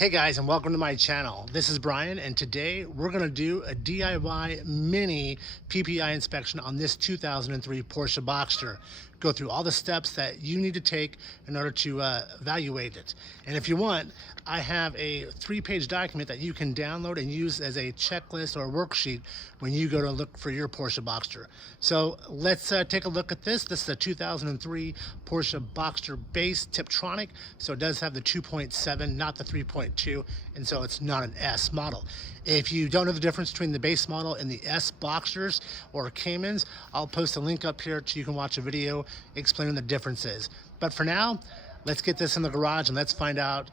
Hey guys, and welcome to my channel. This is Brian, and today we're going to do a DIY mini PPI inspection on this 2003 Porsche Boxster. Go through all the steps that you need to take in order to evaluate it. And if you want, I have a 3-page document that you can download and use as a checklist or worksheet when you go to look for your Porsche Boxster. So let's take a look at this. This is a 2003 Porsche Boxster base Tiptronic, so it does have the 2.7, not the 3.2, and so it's not an S model. If you don't know the difference between the base model and the S Boxsters or Caymans, I'll post a link up here so you can watch a video explaining the differences. But for now, let's get this in the garage and let's find out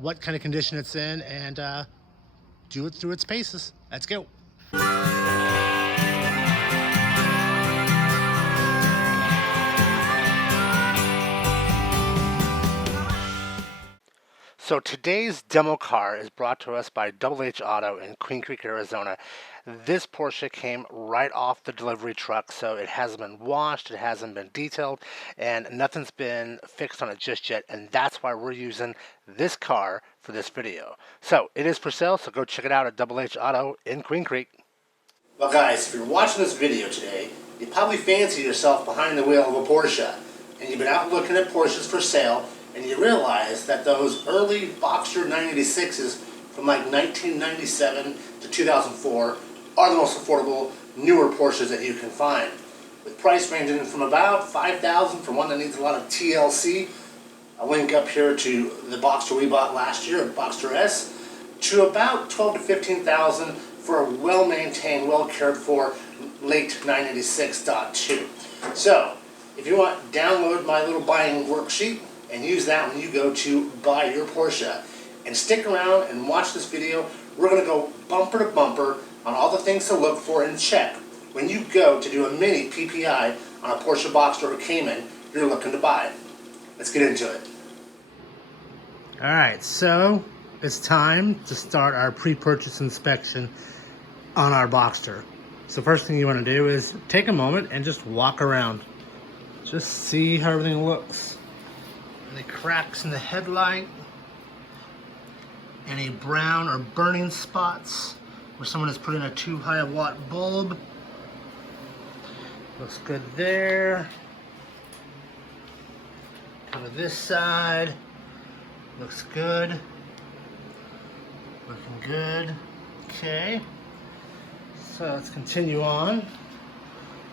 what kind of condition it's in and do it through its paces. Let's go. So today's demo car is brought to us by Double H Auto in Queen Creek, Arizona. This Porsche came right off the delivery truck, so it hasn't been washed, it hasn't been detailed, and nothing's been fixed on it just yet, and that's why we're using this car for this video. So it is for sale, so go check it out at Double H Auto in Queen Creek. Well guys, if you're watching this video today, you probably fancy yourself behind the wheel of a Porsche, and you've been out looking at Porsches for sale, and you realize that those early Boxster 986s from like 1997 to 2004 are the most affordable, newer Porsches that you can find. With price ranging from about $5,000 for one that needs a lot of TLC, a link up here to the Boxster we bought last year, the Boxster S, to about $12,000 to $15,000 for a well-maintained, well-cared-for late 986.2. So, if you want, download my little buying worksheet and use that when you go to buy your Porsche. And stick around and watch this video. We're going to go bumper to bumper on all the things to look for and check when you go to do a mini PPI on a Porsche Boxster or Cayman you're looking to buy. Let's get into it. Alright, so it's time to start our pre-purchase inspection on our Boxster. So first thing you want to do is take a moment and just walk around. Just see how everything looks. Any cracks in the headlight, any brown or burning spots where someone has put in a too high a watt bulb. Looks good there. Come to this side. Looks good. Looking good. Okay. So let's continue on.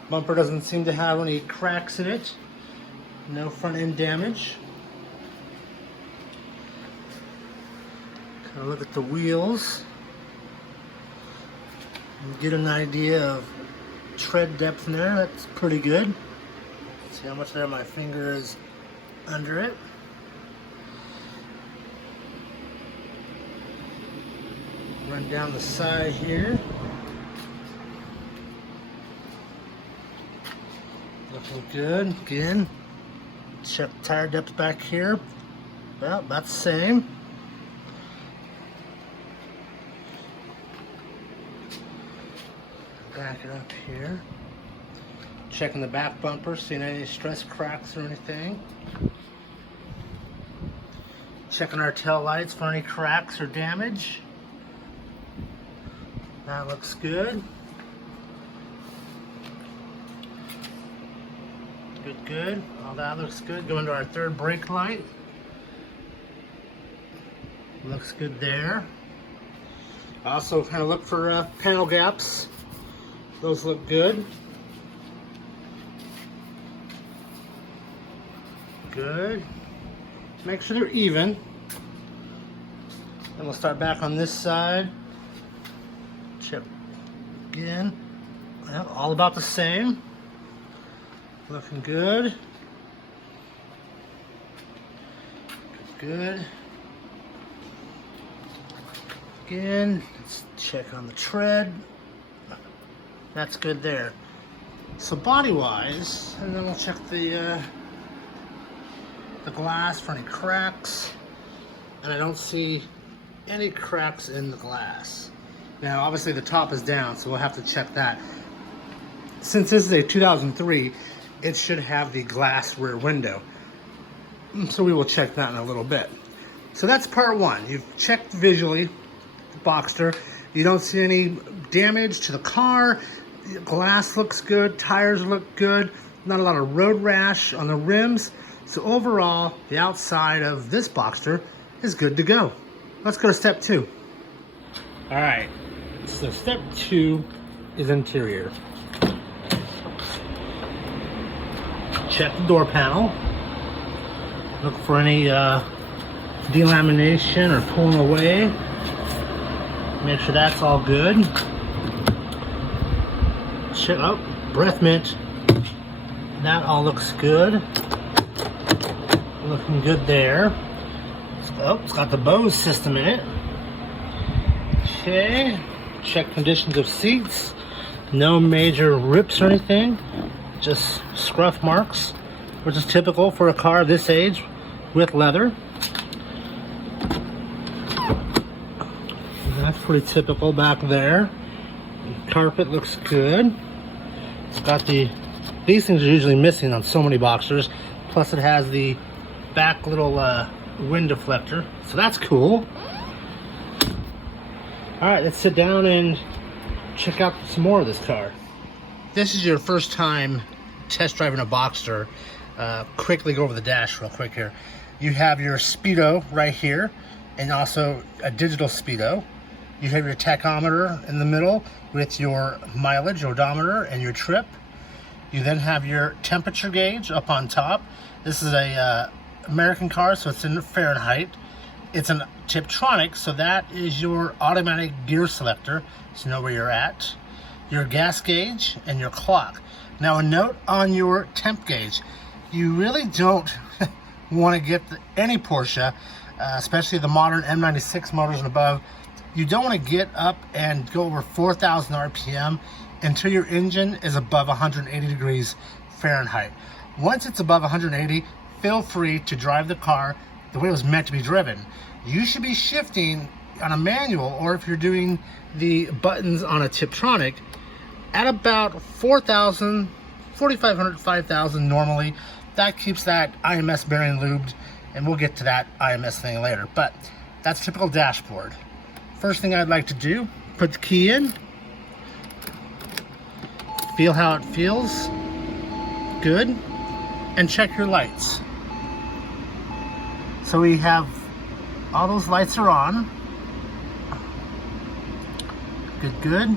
Bumper doesn't seem to have any cracks in it. No front end damage. Kind of look at the wheels and get an idea of tread depth in there. That's pretty good. See how much there my finger is under it. Run down the side here. Looking good. Again, check tire depth back here. Well, about the same. Back it up here. Checking the back bumper, seeing any stress cracks or anything. Checking our tail lights for any cracks or damage. That looks good. Good. All that looks good. Going to our third brake light. Looks good there. Also kind of look for panel gaps. Those look good. Good. Make sure they're even. Then we'll start back on this side. Check again. Well, all about the same. Looking good. Good. Again, let's check on the tread. That's good there. So body-wise, and then we'll check the glass for any cracks. And I don't see any cracks in the glass. Now, obviously the top is down, so we'll have to check that. Since this is a 2003, it should have the glass rear window. So we will check that in a little bit. So that's part one. You've checked visually the Boxster. You don't see any damage to the car. Glass looks good, tires look good, not a lot of road rash on the rims. So overall, the outside of this Boxster is good to go. Let's go to step two. All right, so step two is interior. Check the door panel. Look for any delamination or pulling away. Make sure that's all good. Check out breath mint. That all looks good. Looking good there. Oh, it's got the Bose system in it. Okay. Check conditions of seats. No major rips or anything. Just scruff marks, which is typical for a car this age with leather. That's pretty typical back there. Carpet looks good. It's got these things are usually missing on so many Boxsters. Plus it has the back little wind deflector, so that's cool. All right, let's sit down and check out some more of this car. This is your first time test driving a Boxster. Quickly go over the dash real quick here. You have your speedo right here, and also a digital speedo. You have your tachometer in the middle with your mileage, odometer, and your trip. You then have your temperature gauge up on top. This is a American car, so it's in Fahrenheit. It's a Tiptronic, so that is your automatic gear selector, so you know where you're at. Your gas gauge and your clock. Now a note on your temp gauge. You really don't want to get any Porsche, especially the modern M96 motors and above. You don't want to get up and go over 4,000 RPM until your engine is above 180 degrees Fahrenheit. Once it's above 180, feel free to drive the car the way it was meant to be driven. You should be shifting on a manual, or if you're doing the buttons on a Tiptronic, at about 4,000, 4,500, 5,000 normally. That keeps that IMS bearing lubed, and we'll get to that IMS thing later, but that's typical dashboard. First thing I'd like to do, put the key in, feel how it feels, good, and check your lights. So we have, all those lights are on. Good, good.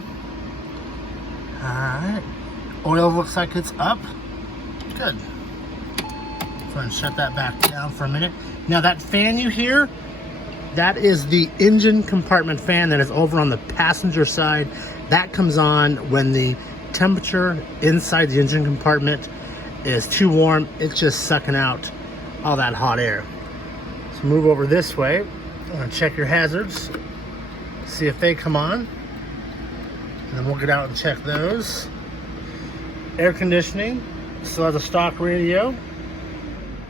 Alright, oil looks like it's up. Good. Go ahead and shut that back down for a minute. Now that fan you hear, that is the engine compartment fan that is over on the passenger side. That comes on when the temperature inside the engine compartment is too warm. It's just sucking out all that hot air. So move over this way and check your hazards. See if they come on. And then we'll get out and check those. Air conditioning still has a stock radio.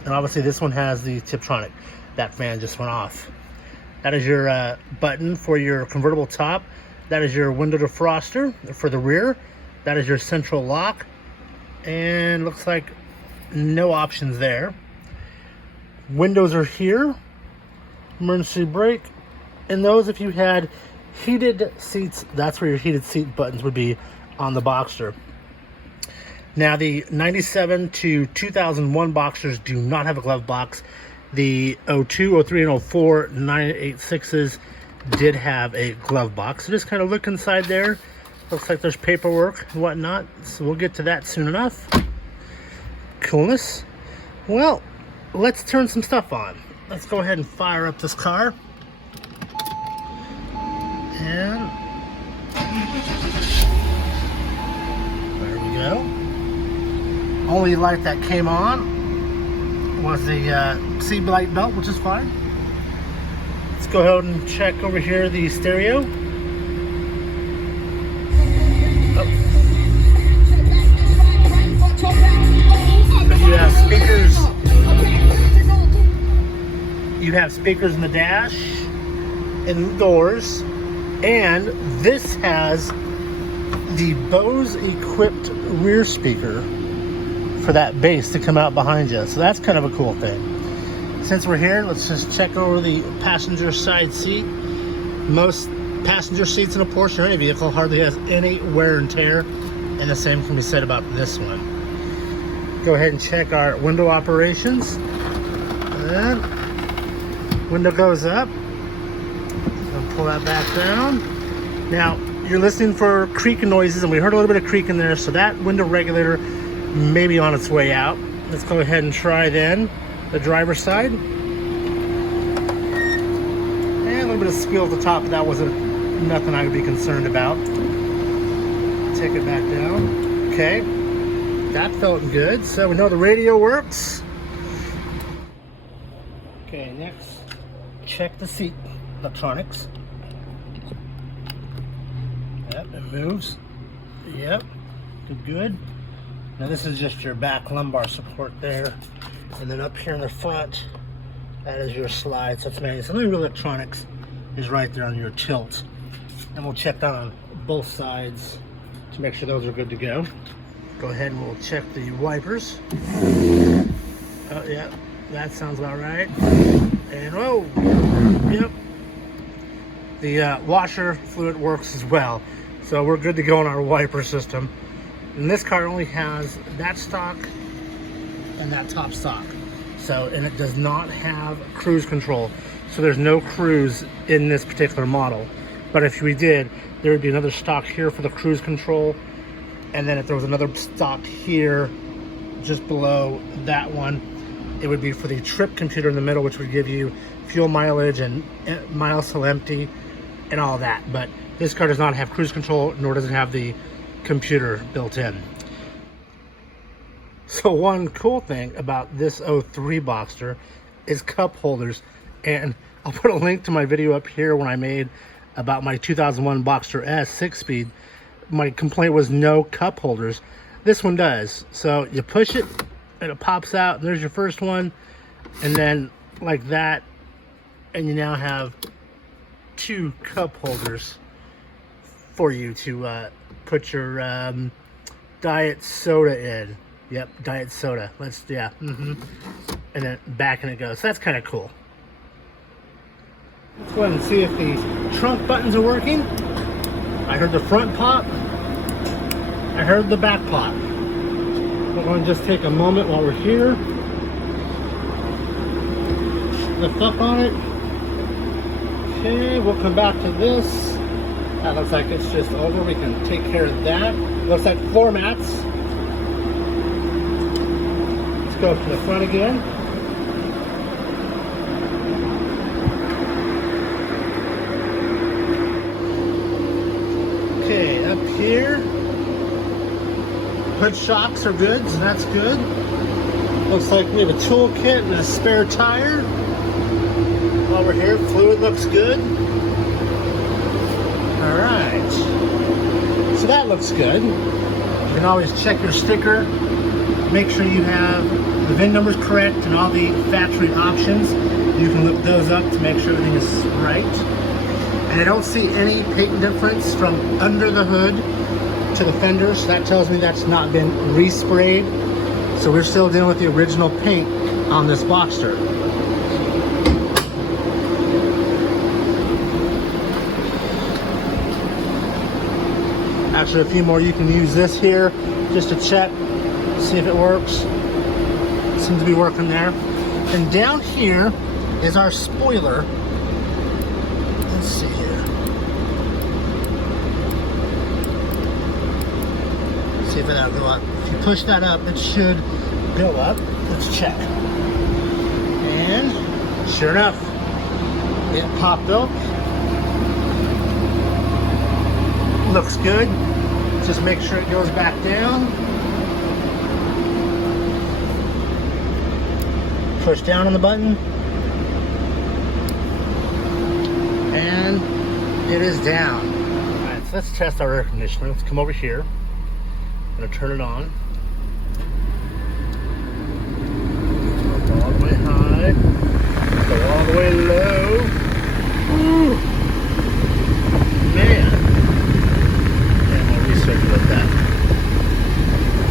And obviously this one has the Tiptronic. That fan just went off. That is your button for your convertible top. That is your window defroster for the rear. That is your central lock. And looks like no options there. Windows are here. Emergency brake. And those, if you had heated seats, that's where your heated seat buttons would be on the Boxster. Now the 97 to 2001 Boxsters do not have a glove box. The 02, 03, and 04 986s did have a glove box. So just kind of look inside there. Looks like there's paperwork and whatnot. So we'll get to that soon enough. Coolness. Well, let's turn some stuff on. Let's go ahead and fire up this car. And there we go. Only light that came on was the seat light belt, which is fine. Let's go ahead and check over here the stereo. Oh. So you have speakers. You have speakers in the dash, in the doors. And this has the Bose equipped rear speaker for that bass to come out behind you. So that's kind of a cool thing. Since we're here, let's just check over the passenger side seat. Most passenger seats in a Porsche or any vehicle hardly has any wear and tear, and the same can be said about this one. Go ahead and check our window operations. And window goes up. I'll pull that back down. Now, you're listening for creaking noises, and we heard a little bit of creaking there, so that window regulator may be on its way out. Let's go ahead and try then the driver's side. And a little bit of squeal at the top, but that wasn't nothing I would be concerned about. Take it back down. Okay, that felt good. So we know the radio works. Okay, next, check the seat electronics. Yep, it moves. Yep, good. Now this is just your back lumbar support there. And then up here in the front, that is your slide. So it's manual. So the only real electronics is right there on your tilt. And we'll check that on both sides to make sure those are good to go. Go ahead and we'll check the wipers. Oh yeah, that sounds about right. And oh, yep. The washer fluid works as well. So we're good to go on our wiper system. And this car only has that stock and that top stock. So, and it does not have cruise control. So there's no cruise in this particular model. But if we did, there would be another stock here for the cruise control. And then if there was another stock here, just below that one, it would be for the trip computer in the middle, which would give you fuel mileage and miles till empty and all that. But this car does not have cruise control, nor does it have the computer built in. So one cool thing about this 03 Boxster is cup holders, and I'll put a link to my video up here when I made about my 2001 Boxster S 6-speed. My complaint was no cup holders. This one does. So you push it and it pops out, and there's your first one, and then like that, and you now have 2 cup holders for you to put your diet soda in. Yep, diet soda. Yeah. And then back and it goes. So that's kind of cool. Let's go ahead and see if the trunk buttons are working. I heard the front pop. I heard the back pop. We're going to just take a moment while we're here. Lift up on it. Okay, we'll come back to this. That looks like it's just over. We can take care of that. Looks like floor mats. Let's go to the front again. Okay, up here. Hood shocks are good, so that's good. Looks like we have a toolkit and a spare tire. While we're here, fluid looks good. Alright. So that looks good. You can always check your sticker. Make sure you have the VIN numbers correct and all the factory options. You can look those up to make sure everything is right. And I don't see any paint difference from under the hood to the fenders. So that tells me that's not been resprayed. So we're still dealing with the original paint on this Boxster. Actually, a few more. You can use this here just to check, see if it works. It seems to be working there. And down here is our spoiler. Let's see here. See if that'll go up. If you push that up, it should go up. Let's check. And sure enough, it popped up. Looks good. Just make sure it goes back down. Push down on the button. And it is down. Alright, so let's test our air conditioner. Let's come over here. I'm going to turn it on. Go all the way high. Go all the way low. Woo. Man. Circulate that.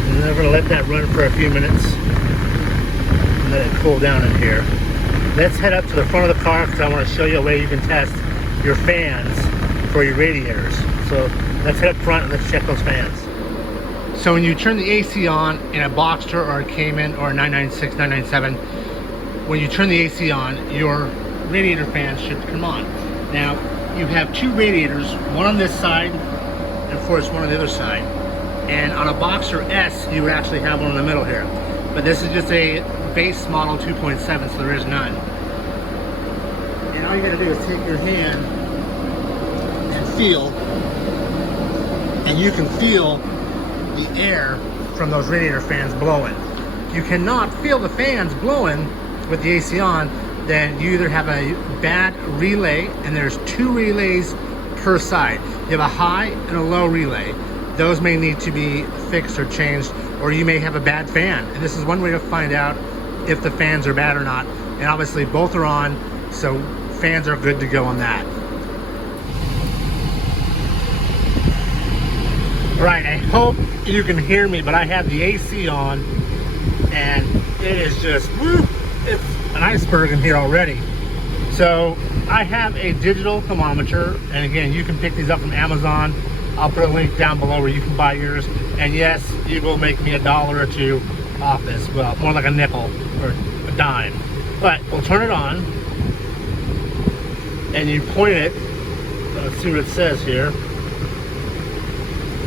And then we're going to let that run for a few minutes and let it cool down in here. let's head up to the front of the car because I want to show you a way you can test your fans for your radiators. So let's head up front and let's check those fans. So when you turn the AC on in a Boxster or a Cayman or a 996, 997, when you turn the AC on, your radiator fans should come on. Now, you have two radiators, one on this side and of course one on the other side. And on a Boxster S, you would actually have one in the middle here. But this is just a base model 2.7, so there is none. And all you gotta do is take your hand and feel, and you can feel the air from those radiator fans blowing. If you cannot feel the fans blowing with the AC on, then you either have a bad relay, and there's two relays per side. You have a high and a low relay. Those may need to be fixed or changed, or you may have a bad fan. And this is one way to find out if the fans are bad or not. And obviously both are on, so fans are good to go on that. Right, I hope you can hear me, but I have the AC on, and it is just, woo, it's an iceberg in here already. So I have a digital thermometer, and again, you can pick these up from Amazon. I'll put a link down below where you can buy yours. And yes, you will make me $1 or $2 off this. Well, more like a nickel or a dime. But we'll turn it on, and you point it. Let's see what it says here.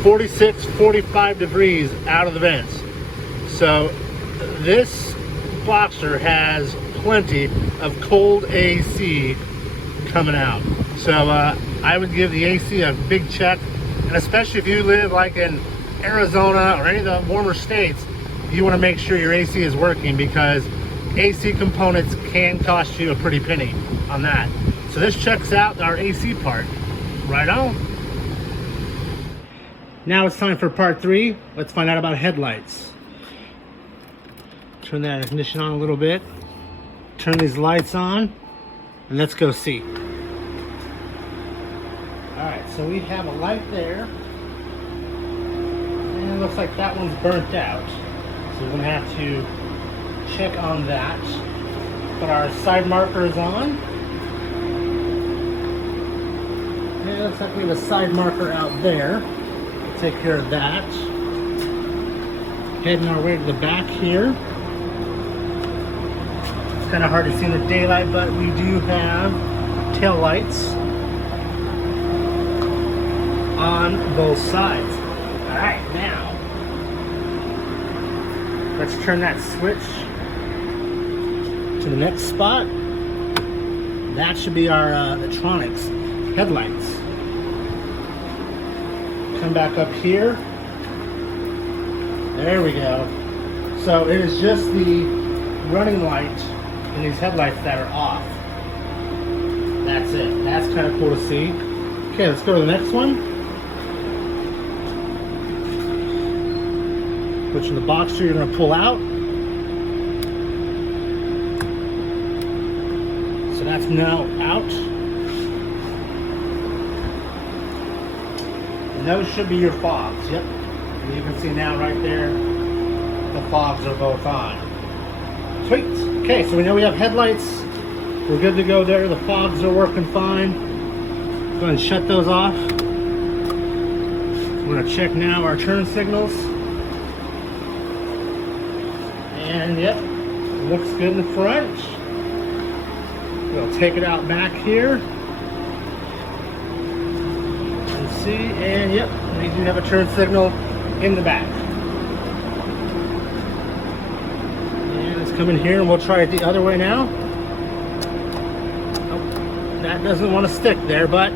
46, 45 degrees out of the vents. So this Boxster has plenty of cold AC coming out. So I would give the AC a big check, and especially if you live like in Arizona or any of the warmer states, you want to make sure your AC is working, because AC components can cost you a pretty penny on that. So this checks out our AC part. Right on. Now it's time for part 3. Let's find out about headlights. Turn that ignition on a little bit. Turn these lights on, and let's go see. Alright, so we have a light there, and it looks like that one's burnt out. So we're going to have to check on that. Put our side markers on. And it looks like we have a side marker out there. We'll take care of that. Heading our way to the back here. It's kind of hard to see in the daylight, but we do have tail lights on both sides. Alright, now let's turn that switch to the next spot. That should be our electronics headlights. Come back up here. There we go. So it is just the running light in these headlights that are off. That's it. That's kind of cool to see. Okay, let's go to the next one. Which in the Boxster you're going to pull out. So that's now out. And those should be your fogs. Yep. And you can see now right there, the fogs are both on. Sweet. Okay, so we know we have headlights. We're good to go there. The fogs are working fine. Go ahead and shut those off. We're going to check now our turn signals. And yep, it looks good in the front. We'll take it out back here. Let's see, and yep, we do have a turn signal in the back. And let's come in here and we'll try it the other way now. Oh, that doesn't want to stick there, but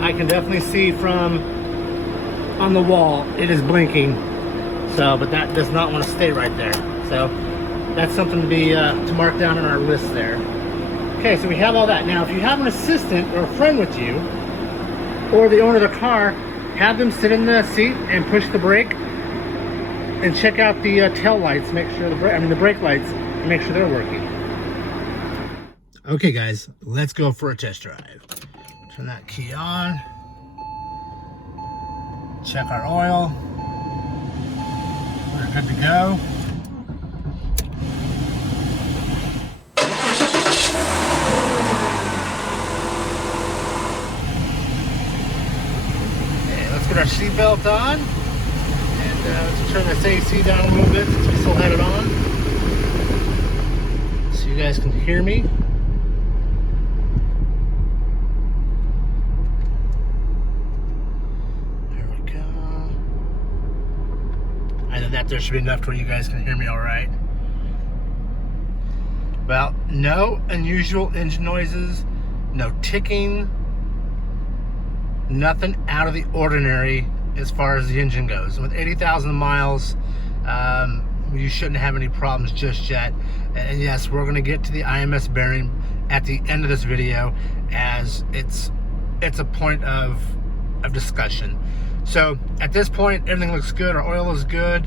I can definitely see from on the wall it is blinking. So, but that does not want to stay right there. So that's something to be to mark down on our list there. Okay, so we have all that. Now, if you have an assistant or a friend with you, or the owner of the car, have them sit in the seat and push the brake and check out the tail lights. Make sure the brake lights, and make sure they're working. Okay, guys, let's go for a test drive. Turn that key on. Check our oil. We're good to go. seatbelt on. And let's turn this AC down a little bit since we still had it on, so you guys can hear me. There we go. Either that, there should be enough to where you guys can hear me all right. Well, no unusual engine noises, no ticking, nothing out of the ordinary as far as the engine goes. With 80,000 miles, you shouldn't have any problems just yet. And yes, we're going to get to the IMS bearing at the end of this video, as it's a point of discussion. So at this point, everything looks good. Our oil is good.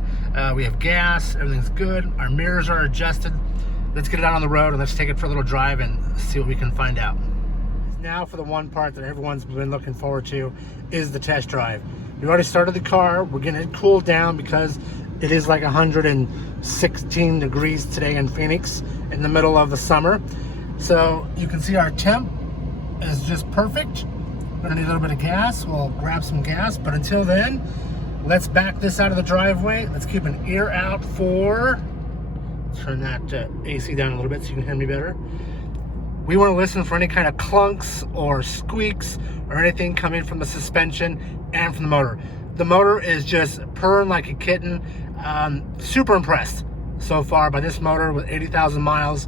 We have gas. Everything's good. Our mirrors are adjusted. Let's get it out on the road and let's take it for a little drive and see what we can find out. Now for the one part that everyone's been looking forward to, is the test drive. We already started the car. We're getting it cooled down because it is like 116 degrees today in Phoenix in the middle of the summer. So you can see our temp is just perfect. We're gonna need a little bit of gas. We'll grab some gas, but until then, let's back this out of the driveway. Let's keep an ear out for, turn that AC down a little bit so you can hear me better. We want to listen for any kind of clunks or squeaks or anything coming from the suspension and from the motor. The motor is just purring like a kitten. Super impressed so far by this motor with 80,000 miles.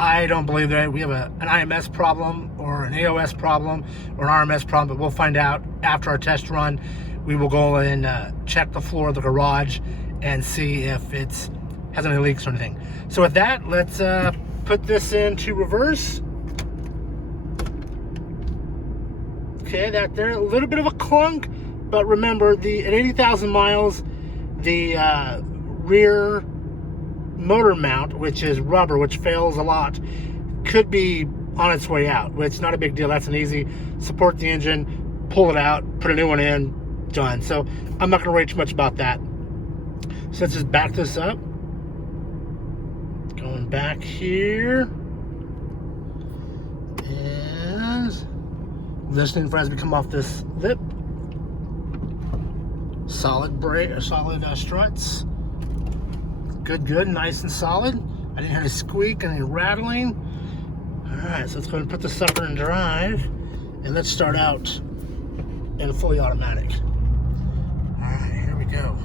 I don't believe that we have an IMS problem or an AOS problem or an RMS problem, but we'll find out after our test run. We will go and check the floor of the garage and see if it's has any leaks or anything. So with that, let's put this into reverse. Okay, that there, a little bit of a clunk, but remember, at 80,000 miles, the rear motor mount, which is rubber, which fails a lot, could be on its way out. It's not a big deal. That's an easy support the engine, pull it out, put a new one in, done. So I'm not going to worry too much about that. So let's just back this up. Going back here, and listening for as we come off this lip. Solid brake, or solid struts. Good, nice and solid. I didn't hear any squeak, any rattling. All right, so let's go ahead and put the sucker in drive, and let's start out in fully automatic. All right, here we go.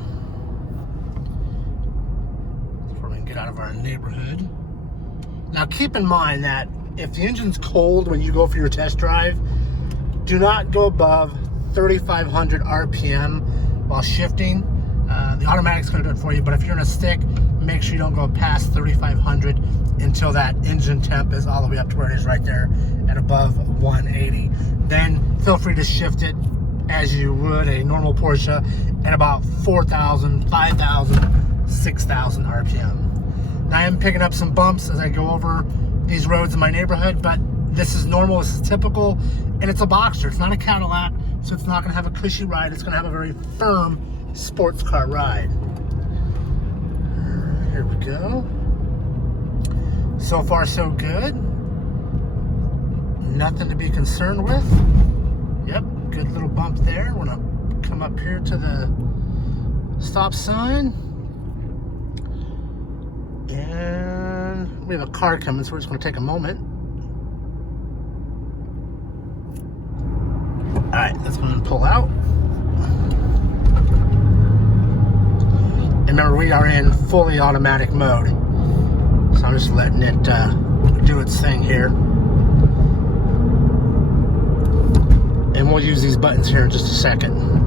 Get out of our neighborhood. Now keep in mind that if the engine's cold when you go for your test drive, do not go above 3,500 RPM while shifting. The automatic's going to do it for you, but if you're in a stick, make sure you don't go past 3,500 until that engine temp is all the way up to where it is right there at above 180. Then feel free to shift it as you would a normal Porsche at about 4,000, 5,000, 6,000 RPM. I am picking up some bumps as I go over these roads in my neighborhood, but this is normal, this is typical, and it's a Boxster. It's not a Cadillac, so it's not going to have a cushy ride. It's going to have a very firm sports car ride. Here we go. So far, so good. Nothing to be concerned with. Yep, good little bump there. We're going to come up here to the stop sign. And we have a car coming, so we're just going to take a moment. All right, let's go and pull out. And remember, we are in fully automatic mode, so I'm just letting it do its thing here. And we'll use these buttons here in just a second.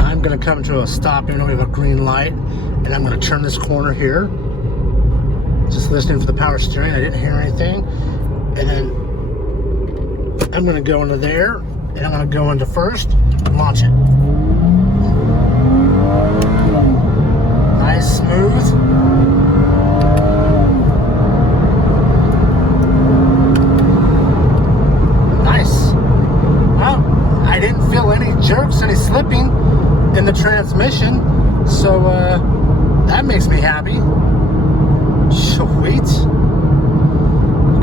I'm going to come to a stop even though we have a green light, and I'm going to turn this corner here. Just listening for the power steering. I didn't hear anything. And then I'm going to go into there, and I'm going to go into first and launch it. Nice, smooth. Nice. Well, I didn't feel any jerks, any slipping in the transmission, so that makes me happy. Sweet.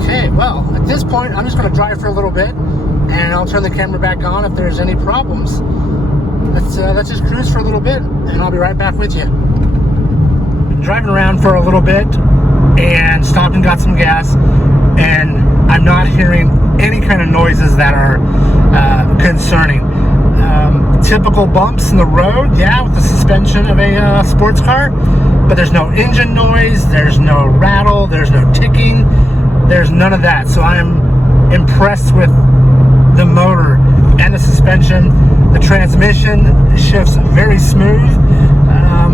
Okay, well, at this point, I'm just going to drive for a little bit, and I'll turn the camera back on if there's any problems. Let's just cruise for a little bit, and I'll be right back with you. Been driving around for a little bit, and stopped and got some gas, and I'm not hearing any kind of noises that are concerning. Typical bumps in the road, yeah, with the suspension of a sports car, but there's no engine noise, there's no rattle, there's no ticking, there's none of that. So I'm impressed with the motor and the suspension. The transmission shifts very smooth,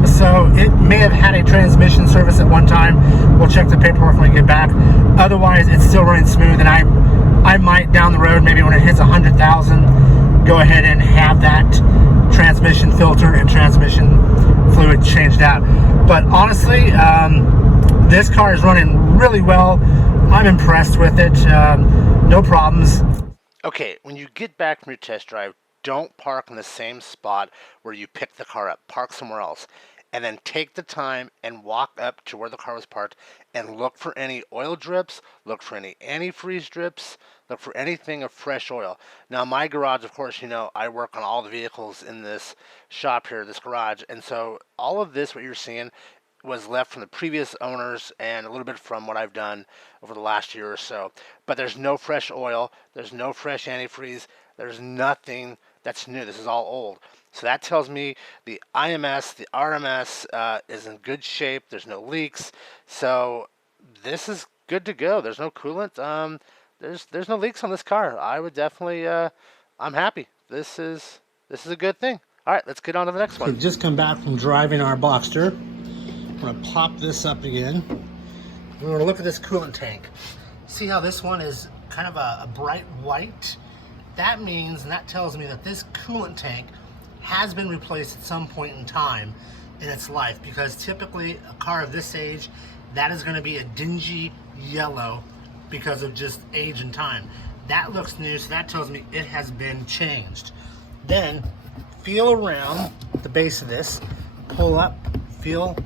so it may have had a transmission service at one time. We'll check the paperwork when we get back. Otherwise, it's still running smooth, and I might down the road, maybe when it hits 100,000, go ahead and have that transmission filter and transmission fluid changed out. But honestly, this car is running really well. I'm impressed with it. No problems. Okay, when you get back from your test drive, don't park in the same spot where you picked the car up. Park somewhere else. And then take the time and walk up to where the car was parked and look for any oil drips, look for any antifreeze drips, look for anything of fresh oil. Now, my garage, of course, you know, I work on all the vehicles in this shop here, this garage. And so all of this, what you're seeing, was left from the previous owners and a little bit from what I've done over the last year or so. But there's no fresh oil, there's no fresh antifreeze, there's nothing that's new. This is all old. So that tells me the IMS, the RMS is in good shape. There's no leaks. So this is good to go. There's no coolant. There's no leaks on this car. I would definitely, I'm happy. This is a good thing. All right, let's get on to the next one. We've just come back from driving our Boxster. I'm going to pop this up again. We're going to look at this coolant tank. See how this one is kind of a bright white? That means, and that tells me that this coolant tank has been replaced at some point in time in its life, because typically a car of this age, that is going to be a dingy yellow because of just age and time. That looks new, so that tells me it has been changed. Then feel around the base of this, pull up, feel.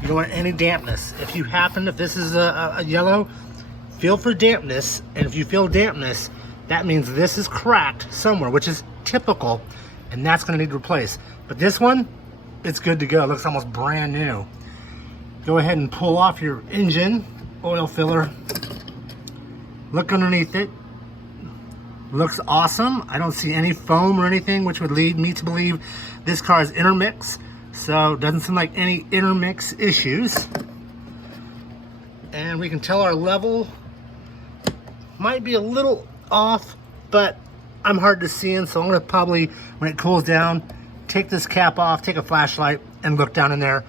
You don't want any dampness. If this is a yellow, feel for dampness, and if you feel dampness, that means this is cracked somewhere, which is typical, and that's going to need replaced. But this one, it's good to go. It looks almost brand new. Go ahead and pull off your engine oil filler. Look underneath it. Looks awesome. I don't see any foam or anything, which would lead me to believe this car is intermix. So doesn't seem like any intermix issues. And we can tell our level might be a little off, but I'm hard to see in, so I'm going to probably, when it cools down, take this cap off, take a flashlight, and look down in there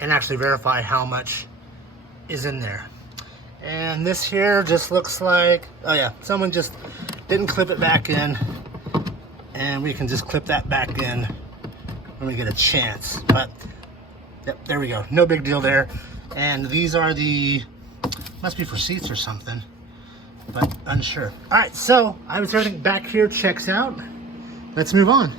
and actually verify how much is in there. And this here just looks like, oh yeah, someone just didn't clip it back in, and we can just clip that back in when we get a chance. But yep, there we go, no big deal there. And these are the, must be for seats or something, but unsure. All right, so I was everything back here checks out. Let's move on.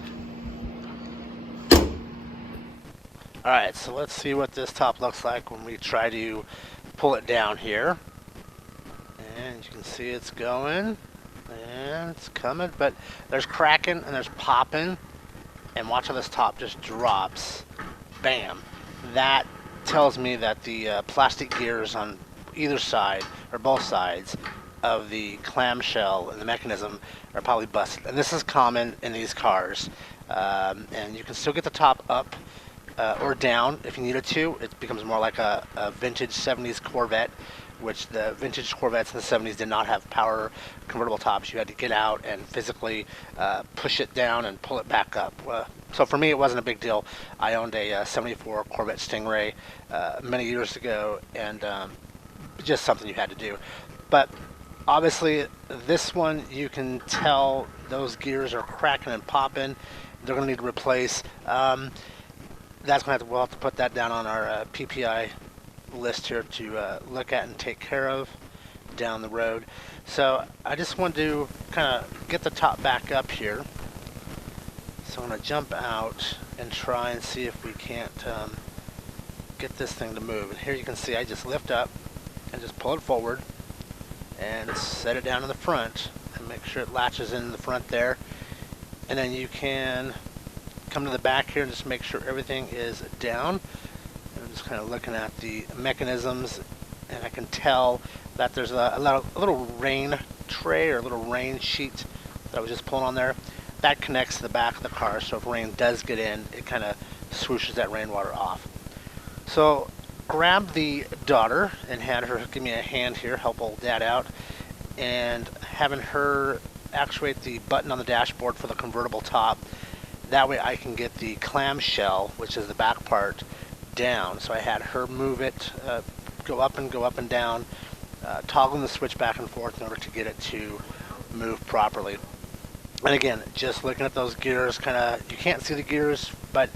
All right, so let's see what this top looks like when we try to pull it down here. And you can see it's going, and it's coming, but there's cracking and there's popping. And watch how this top just drops. Bam. That tells me that the plastic gears on either side, or both sides, of the clamshell and the mechanism are probably busted. And this is common in these cars. And you can still get the top up or down if you needed to. It becomes more like a vintage 70s Corvette, which the vintage Corvettes in the 70s did not have power convertible tops. You had to get out and physically push it down and pull it back up. So for me, it wasn't a big deal. I owned a 74 Corvette Stingray many years ago, and just something you had to do. But obviously, this one, you can tell those gears are cracking and popping. They're going to need to replace. That's going to we'll have to put that down on our PPI list here to look at and take care of down the road. So I just wanted to kind of get the top back up here. So I'm going to jump out and try and see if we can't get this thing to move. And here you can see I just lift up, and just pull it forward and set it down in the front and make sure it latches in the front there. And then you can come to the back here and just make sure everything is down. And I'm just kind of looking at the mechanisms, and I can tell that there's a little rain tray or a little rain sheet that I was just pulling on there. That connects to the back of the car, so if rain does get in, it kind of swooshes that rainwater off. So grab the daughter and had her give me a hand here, help old dad out, and having her actuate the button on the dashboard for the convertible top. That way I can get the clamshell, which is the back part, down. So I had her move it, go up and down, toggling the switch back and forth in order to get it to move properly. And again, just looking at those gears, you can't see the gears, but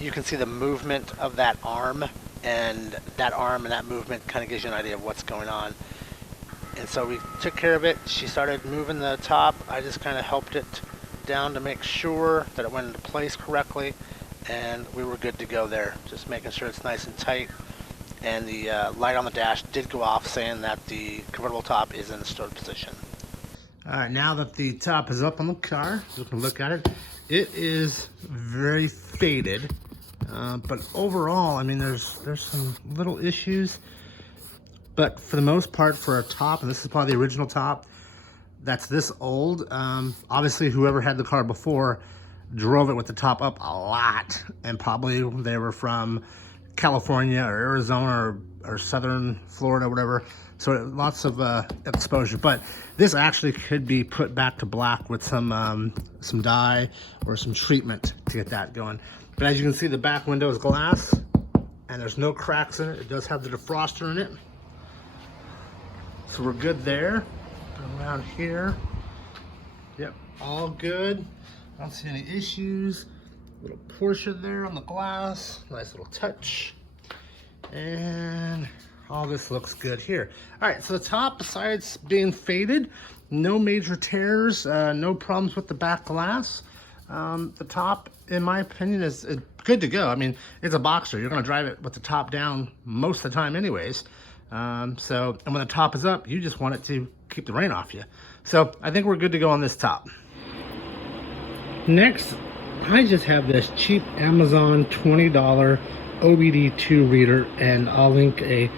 you can see the movement of that arm, and that movement kind of gives you an idea of what's going on. And so we took care of it. She started moving the top. I just kind of helped it down to make sure that it went into place correctly, and we were good to go there. Just making sure it's nice and tight. And the light on the dash did go off, saying that the convertible top is in the stored position. Alright, now that the top is up on the car, you can look at it. It is very faded, but overall, I mean, there's some little issues. But for the most part, for a top, and this is probably the original top, that's this old. Obviously, whoever had the car before drove it with the top up a lot, and probably they were from California or Arizona or southern Florida, whatever. So lots of exposure. But this actually could be put back to black with some dye or some treatment to get that going. But as you can see, the back window is glass, and there's no cracks in it. It does have the defroster in it. So we're good there. Go around here. Yep, all good. I don't see any issues. Little Porsche there on the glass. Nice little touch. And all this looks good here. All right, so the top, besides being faded, no major tears, no problems with the back glass. The top, in my opinion, is good to go. I mean, it's a Boxster. You're going to drive it with the top down most of the time anyways. And when the top is up, you just want it to keep the rain off you. So I think we're good to go on this top. Next, I just have this cheap Amazon $20 OBD2 reader, and I'll link a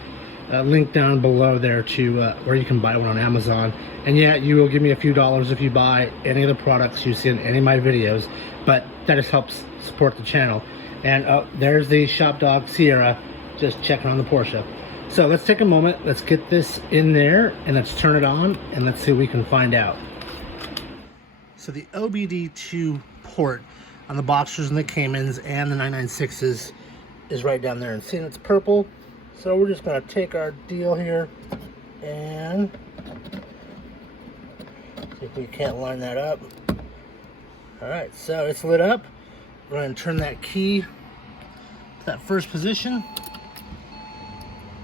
link down below there to where you can buy one on Amazon. And yeah, you will give me a few dollars if you buy any of the products you see in any of my videos, but that just helps support the channel. And there's the shop dog Sierra just checking on the Porsche. So let's take a moment, let's get this in there, and let's turn it on, and let's see what we can find out. So the OBD2 port on the Boxsters and the Caymans and the 996s is right down there. And seeing it's purple, so we're just going to take our deal here and see if we can't line that up. Alright, so it's lit up. We're going to turn that key to that first position,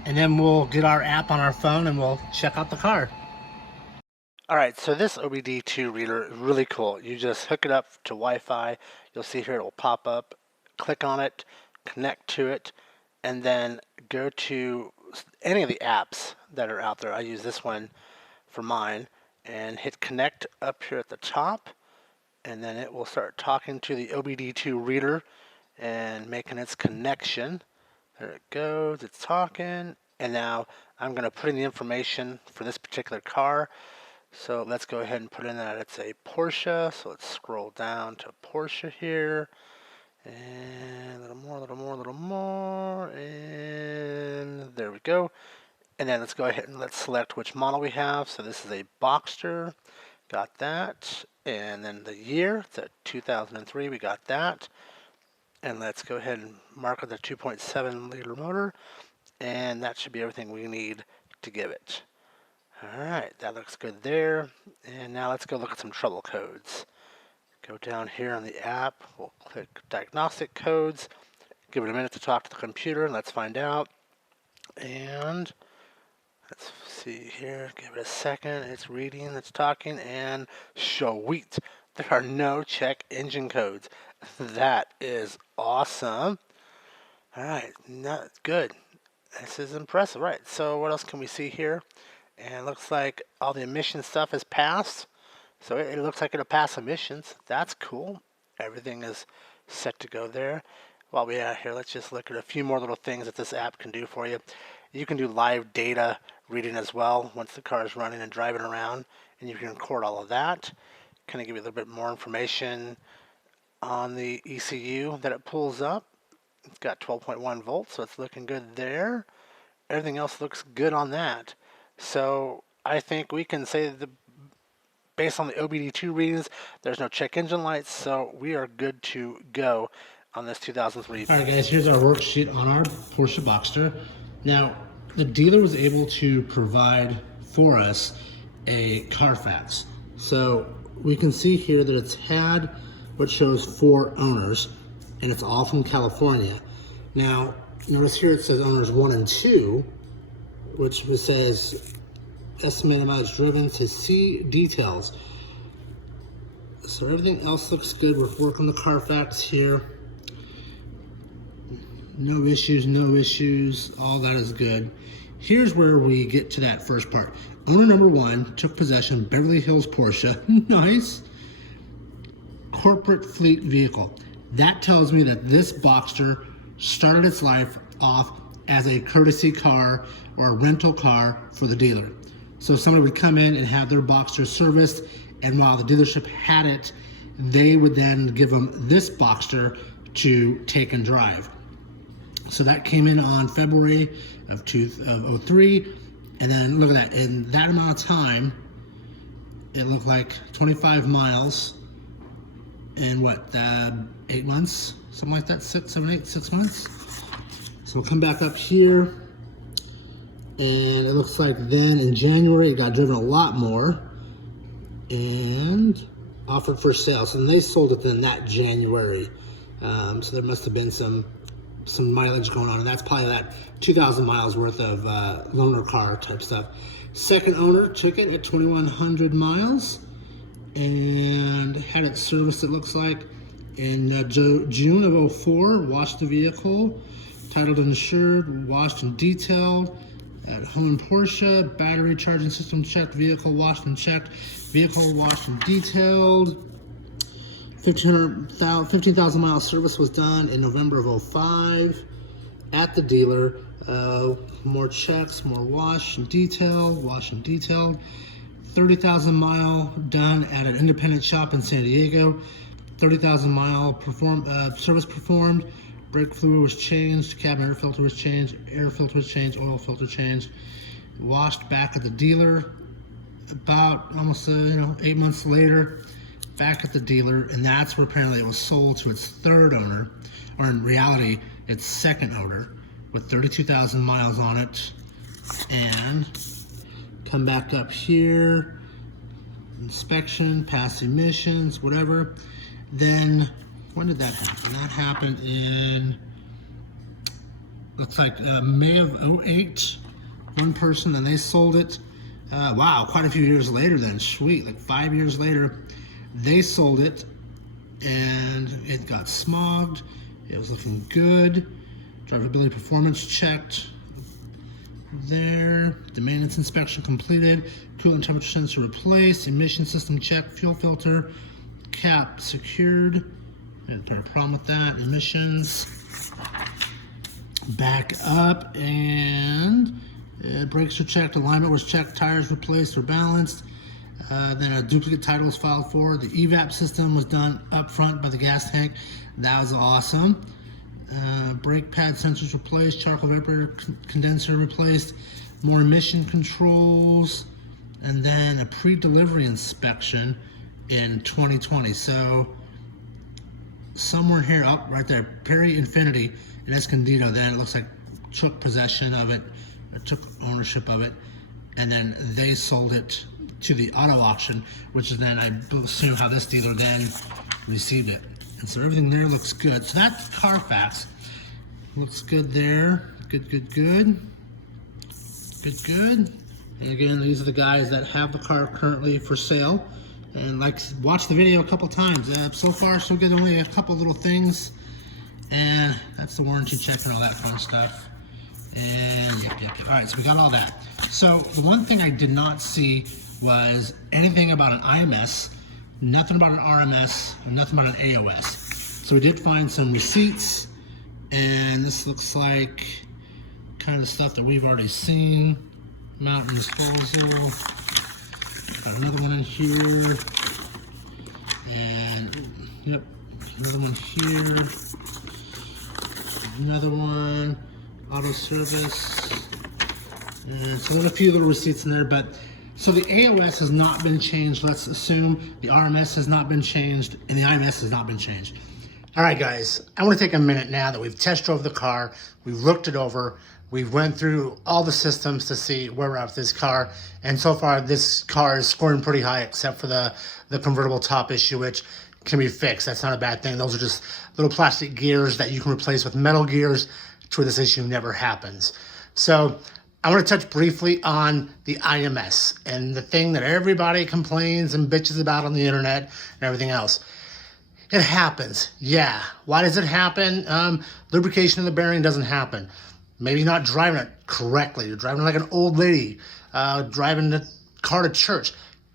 and then we'll get our app on our phone and we'll check out the car. Alright, so this OBD2 reader is really cool. You just hook it up to Wi-Fi. You'll see here it will pop up. Click on it, connect to it, and then go to any of the apps that are out there. I use this one for mine, and hit connect up here at the top, and then it will start talking to the OBD2 reader and making its connection. There it goes, it's talking, and now I'm going to put in the information for this particular car. So let's go ahead and put in that it's a Porsche. So let's scroll down to Porsche here, and a little more, and there we go. And then let's go ahead and let's select which model we have. So this is a Boxster, got that. And then the year, it's a 2003, we got that. And let's go ahead and mark the 2.7 liter motor, and that should be everything we need to give it. Alright, that looks good there. And now let's go look at some trouble codes. Go down here on the app, we'll click diagnostic codes, give it a minute to talk to the computer, and let's find out. And let's see here, give it a second, it's reading, it's talking, and sweet, there are no check engine codes. That is awesome. Alright, that's good. This is impressive, right? So what else can we see here? And it looks like all the emission stuff is passed. So it looks like it'll pass emissions. That's cool. Everything is set to go there. While we're out here, let's just look at a few more little things that this app can do for you. You can do live data reading as well once the car is running and driving around, and you can record all of that. Kind of give you a little bit more information on the ECU that it pulls up. It's got 12.1 volts, so it's looking good there. Everything else looks good on that. So I think we can say that based on the OBD2 readings, there's no check engine lights, so we are good to go on this 2003. All right, guys, here's our worksheet on our Porsche Boxster. Now, the dealer was able to provide for us a Carfax. So we can see here that it's had what shows 4 owners, and it's all from California. Now, notice here it says owners 1 and 2, which says estimated mileage driven to see details. So everything else looks good. We're working the Carfax here. No issues, all that is good. Here's where we get to that first part. Owner number 1 took possession, Beverly Hills Porsche, nice, corporate fleet vehicle. That tells me that this Boxster started its life off as a courtesy car or a rental car for the dealer. So somebody would come in and have their Boxster serviced, and while the dealership had it, they would then give them this Boxster to take and drive. So that came in on February of 03, and then look at that. In that amount of time, it looked like 25 miles in what, 8 months? Something like that, 6 months. So we'll come back up here, and it looks like then in January it got driven a lot more and offered for sale. So then they sold it then that January. So there must have been some mileage going on, and that's probably that 2,000 miles worth of loaner car type stuff. Second owner took it at 2,100 miles and had it serviced, it looks like, in June of 04. Washed the vehicle, titled and insured, washed and detailed at home Porsche. Battery charging system checked, vehicle washed and checked, vehicle washed and detailed. 15,000 mile service was done in November of 05 at the dealer. More checks, more wash and detailed. 30,000 mile done at an independent shop in San Diego. 30,000 mile service performed. Brake fluid was changed, cabin air filter was changed, oil filter changed. Washed back at the dealer about almost 8 months later. Back at the dealer, and that's where apparently it was sold to its third owner, or in reality its second owner, with 32,000 miles on it. And come back up here, inspection, pass emissions, whatever. Then when did that happen? That happened in, looks like May of 08. One person, then they sold it. Wow, quite a few years later then, sweet, like 5 years later. They sold it, and it got smogged. It was looking good. Drivability performance checked there. The maintenance inspection completed. Coolant temperature sensor replaced. Emission system checked. Fuel filter cap secured. Didn't have a problem with that. Emissions. Back up, and brakes were checked. Alignment was checked. Tires replaced or balanced. Then a duplicate title was filed for. The evap system was done up front by the gas tank. That was awesome. Brake pad sensors replaced. Charcoal vapor condenser replaced. More emission controls. And then a pre-delivery inspection in 2020. So somewhere here, up right there, Perry Infinity in Escondido, then it looks like took possession of it, took ownership of it, and then they sold it to the auto auction, which is then, I assume, how this dealer then received it. And so everything there looks good. So that Carfax looks good there. Good. And again, these are the guys that have the car currently for sale. And watch the video a couple times. So far, so good. Only a couple little things. And that's the warranty check and all that fun stuff. And yep. All right, so we got all that. So the one thing I did not see was anything about an IMS, nothing about an RMS, nothing about an AOS. So we did find some receipts, and this looks like kind of stuff that we've already seen. Mount and disposal. Got another one in here. And yep, another one here. Another one. Auto service. And so there's a few little receipts in there, but so the AOS has not been changed. Let's assume the RMS has not been changed and the IMS has not been changed. All right, guys, I want to take a minute now that we've test drove the car, we've looked it over, we've went through all the systems to see where we're at with this car, and so far this car is scoring pretty high except for the convertible top issue, which can be fixed. That's not a bad thing. Those are just little plastic gears that you can replace with metal gears to where this issue never happens. So I want to touch briefly on the IMS and the thing that everybody complains and bitches about on the internet and everything else. It happens, yeah. Why does it happen? Lubrication in the bearing doesn't happen. Maybe you're not driving it correctly. You're driving like an old lady, driving the car to church.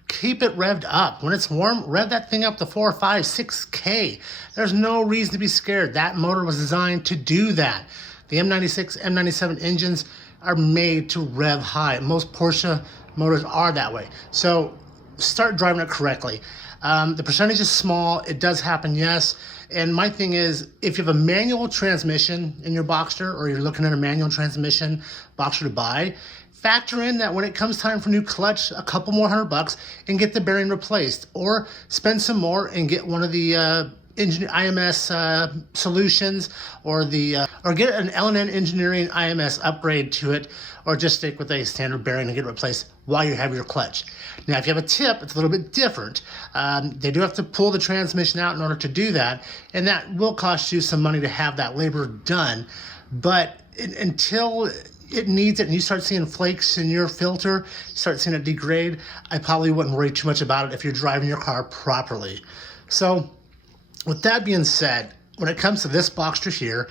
Keep it revved up. When it's warm, rev that thing up to 4, 5, 6K. There's no reason to be scared. That motor was designed to do that. The M96, M97 engines are made to rev high. Most Porsche motors are that way. So start driving it correctly. The percentage is small. It does happen, yes. And my thing is, if you have a manual transmission in your Boxster, or you're looking at a manual transmission Boxster to buy, factor in that when it comes time for new clutch, a couple more $100 and get the bearing replaced, or spend some more and get one of the IMS solutions, or get an L&N Engineering IMS upgrade to it, or just stick with a standard bearing and get it replaced while you have your clutch. Now, if you have a tip, it's a little bit different. They do have to pull the transmission out in order to do that, and that will cost you some money to have that labor done. But until it needs it and you start seeing flakes in your filter, start seeing it degrade, I probably wouldn't worry too much about it if you're driving your car properly. So with that being said, when it comes to this Boxster here,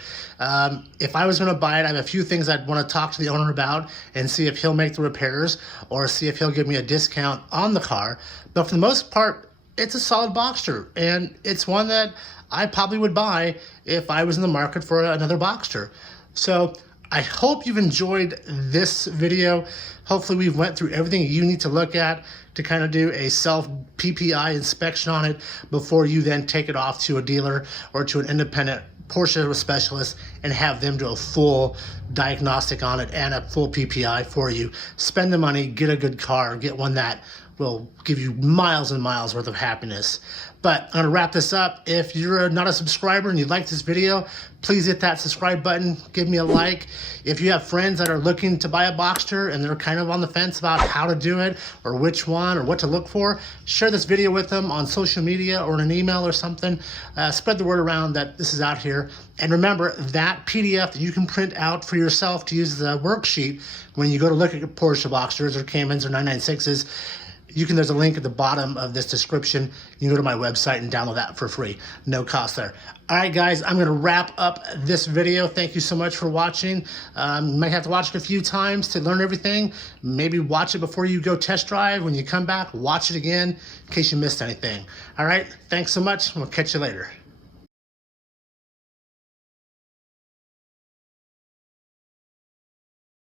if I was going to buy it, I have a few things I'd want to talk to the owner about and see if he'll make the repairs or see if he'll give me a discount on the car. But for the most part, it's a solid Boxster, and it's one that I probably would buy if I was in the market for another Boxster. So I hope you've enjoyed this video. Hopefully we've went through everything you need to look at to kind of do a self PPI inspection on it before you then take it off to a dealer or to an independent Porsche Specialist and have them do a full diagnostic on it and a full PPI for you. Spend the money, get a good car, get one that will give you miles and miles worth of happiness. But I'm gonna wrap this up. If you're not a subscriber and you like this video, please hit that subscribe button, give me a like. If you have friends that are looking to buy a Boxster and they're kind of on the fence about how to do it or which one or what to look for, share this video with them on social media or in an email or something. Spread the word around that this is out here. And remember, that PDF that you can print out for yourself to use as a worksheet when you go to look at your Porsche Boxsters or Caymans or 996s, there's a link at the bottom of this description. You can go to my website and download that for free. No cost there. All right, guys, I'm going to wrap up this video. Thank you so much for watching. You might have to watch it a few times to learn everything. Maybe watch it before you go test drive. When you come back, watch it again in case you missed anything. All right, thanks so much. We'll catch you later.